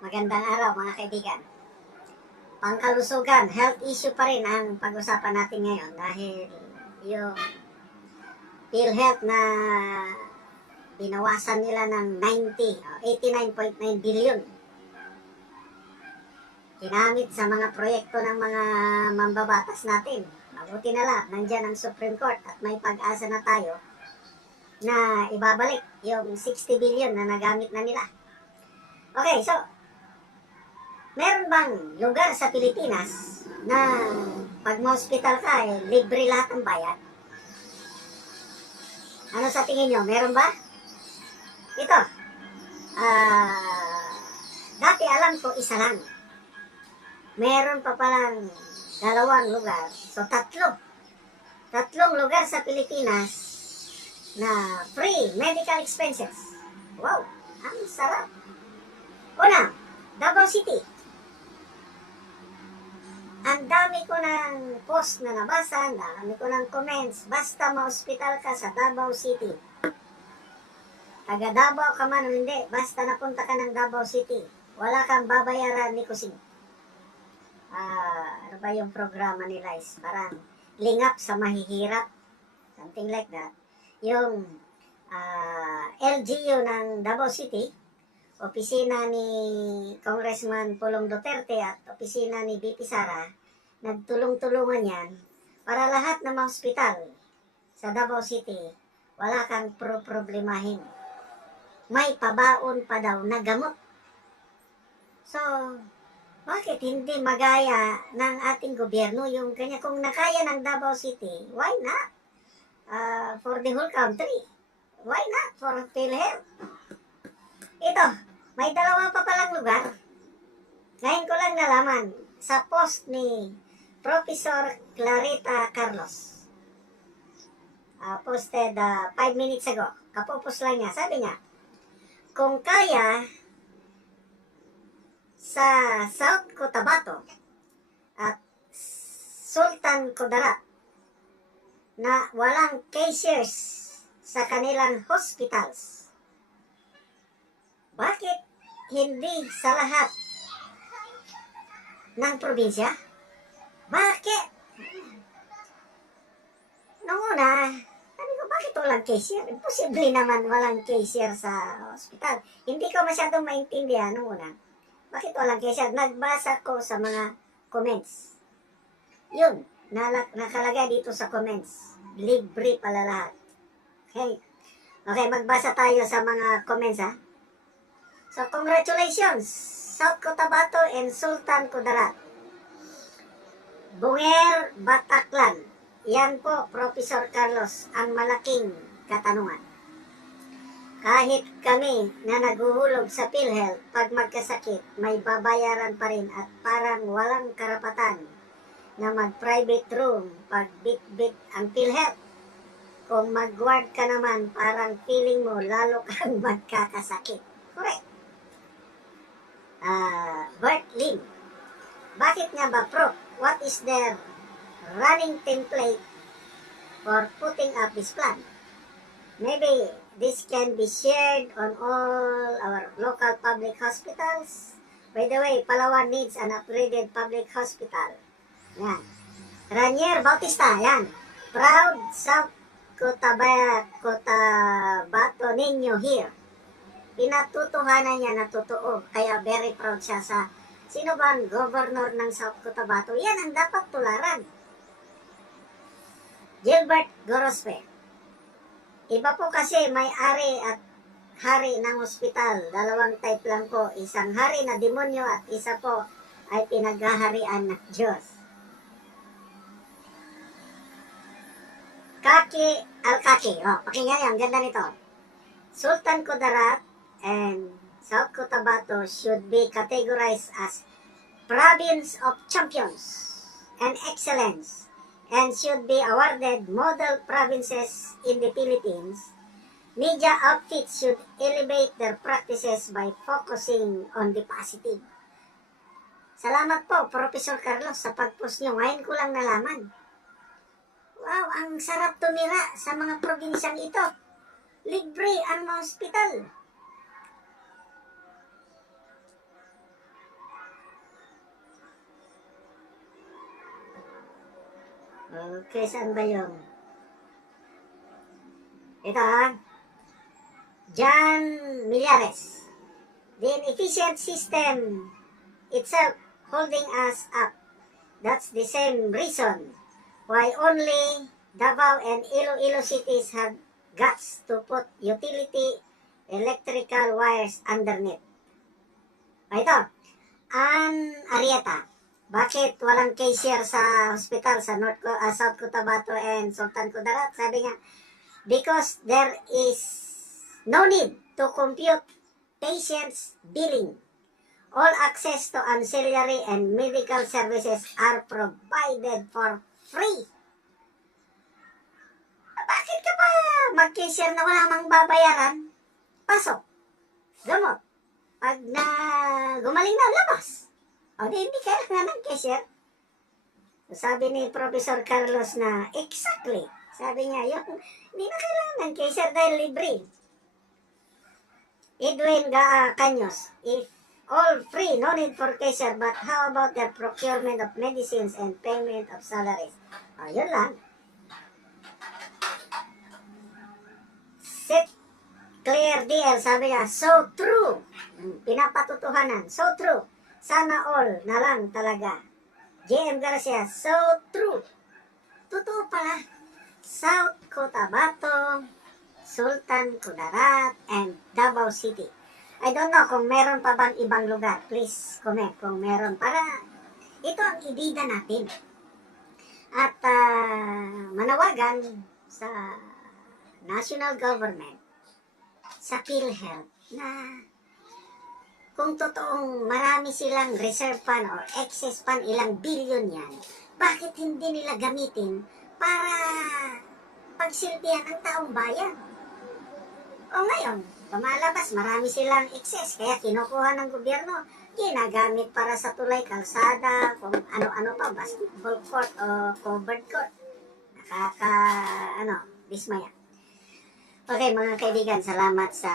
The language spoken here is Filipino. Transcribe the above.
Magandang araw mga kaibigan. Pangkalusugan, health issue pa rin ang pag-usapan natin ngayon dahil yung PhilHealth na binawasan nila ng 90 o 89.9 billion ginamit sa mga proyekto ng mga mambabatas natin. Mabuti na lang, nandyan ang Supreme Court at may pag-asa na tayo na ibabalik yung 60 billion na nagamit na nila. Okay, so, meron bang lugar sa Pilipinas na pag ma-hospital ka, eh, libre lahat ng bayad? Ano sa tingin nyo? Meron ba? Ito. Ah, dati alam ko isa lang. Meron pa palang dalawang lugar. So, tatlo. Tatlong lugar sa Pilipinas na free medical expenses. Wow, ang sarap. Una, Davao City. Ang dami ko ng post na nabasa, ang dami ko ng comments. Basta ma-hospital ka sa Davao City. Taga Davao ka man o hindi, basta napunta ka ng Davao City. Wala kang babayaran ni Kusing. Ah, ano ba yung programa nila is parang lingap sa mahihirap. Something like that. Yung ah, LGU ng Davao City, opisina ni Congressman Pulong Duterte at opisina ni BP Sara, nagtulong-tulungan yan para lahat ng mga ospital sa Davao City, wala kang pro-problemahin. May pabaon pa daw na gamot. So, bakit hindi magaya ng ating gobyerno yung kanya kung nakaya ng Davao City, why not? Uh, for the whole country. Why not for PhilHealth? Ito, may dalawa pa palang lugar. Ngayon ko lang nalaman sa post ni Professor Clarita Carlos. Uh, posted 5 minutes ago. Kapupos lang niya. Sabi niya, kung kaya sa South Cotabato at Sultan Kudarat na walang cashiers sa kanilang hospitals. Bakit hindi sa lahat ng probinsya? Bakit? Nung una, sabi ko, bakit walang cashier? Imposible naman walang cashier sa hospital. Hindi ko masyadong maintindihan nung una. Bakit walang cashier? Nagbasa ko sa mga comments. Yun, nakalagay dito sa comments. Libre pala lahat. Okay. Okay, magbasa tayo sa mga comments ha. So, congratulations, South Cotabato and Sultan Kudarat. Bunger, Bataklan. Yan po, Professor Carlos, ang malaking katanungan. Kahit kami na naguhulog sa PhilHealth, pag magkasakit, may babayaran pa rin at parang walang karapatan na mag-private room pag bit-bit ang PhilHealth. Kung mag-ward ka naman, parang feeling mo lalo kang magkakasakit. Correct. Ah, Bert Lim. Bakit nga ba, Prof? What is their running template for putting up this plan? Maybe this can be shared on all our local public hospitals. By the way, Palawan needs an upgraded public hospital. Yan. Ranier Bautista, yan. Proud South Cotabato, Cotabato ninyo here. Pinatutuhanan niya na totoo. Kaya very proud siya sa sino ba ang governor ng South Cotabato. Yan ang dapat tularan. Gilbert Gorospe. Iba po kasi may-ari at hari ng ospital. Dalawang type lang po. Isang hari na demonyo at isa po ay pinaghaharian ng Diyos. Kaki Al-Kaki. Oh, pakinggan yan. Ganda nito. Sultan Kudarat and South Cotabato should be categorized as province of champions and excellence and should be awarded model provinces in the Philippines. Media outfits should elevate their practices by focusing on the positive. Salamat po, Professor Carlos, sa pag-post nyo. Ngayon ko lang nalaman. Wow, ang sarap tumira sa mga probinsyang ito. Libre ang mga ospital. Okay, saan ba yung? Ito ha. John Millares. The inefficient system itself holding us up. That's the same reason why only Davao and Iloilo cities have guts to put utility electrical wires underneath. Ito, Ann Arieta. Bakit walang cashier sa hospital sa North ah, South Cotabato and Sultan Kudarat? Sabi nga, because there is no need to compute patients' billing. All access to ancillary and medical services are provided for free. Bakit ka pa mag-cashier na wala mang babayaran? Pasok. Gamot. Pag na gumaling na, labas. O di, hindi kailangan ng cashier. Sabi ni Professor Carlos na, exactly. Sabi niya, yung, hindi na kailangan ng cashier dahil libre. Edwin Ga Caños, if all free, no need for cashier, but how about the procurement of medicines and payment of salaries? O, yun lang. Sit Clear DL, sabi niya, so true. Pinapatutuhanan, so true. Sana all na lang talaga. JM Garcia, so true. Totoo pala. South Cotabato, Sultan Kudarat, and Davao City. I don't know kung meron pa bang ibang lugar. Please comment kung meron para ito ang ibida natin. At ah, manawagan sa national government sa PhilHealth na kung totoong marami silang reserve fund or excess fund, ilang billion yan, bakit hindi nila gamitin para pagsilbihan ang taong bayan? O ngayon, lumalabas, marami silang excess, kaya kinukuha ng gobyerno, ginagamit para sa tulay, kalsada, kung ano-ano pa, basketball court o covered court. Nakaka, ano, dismaya. Okay, mga kaibigan, salamat sa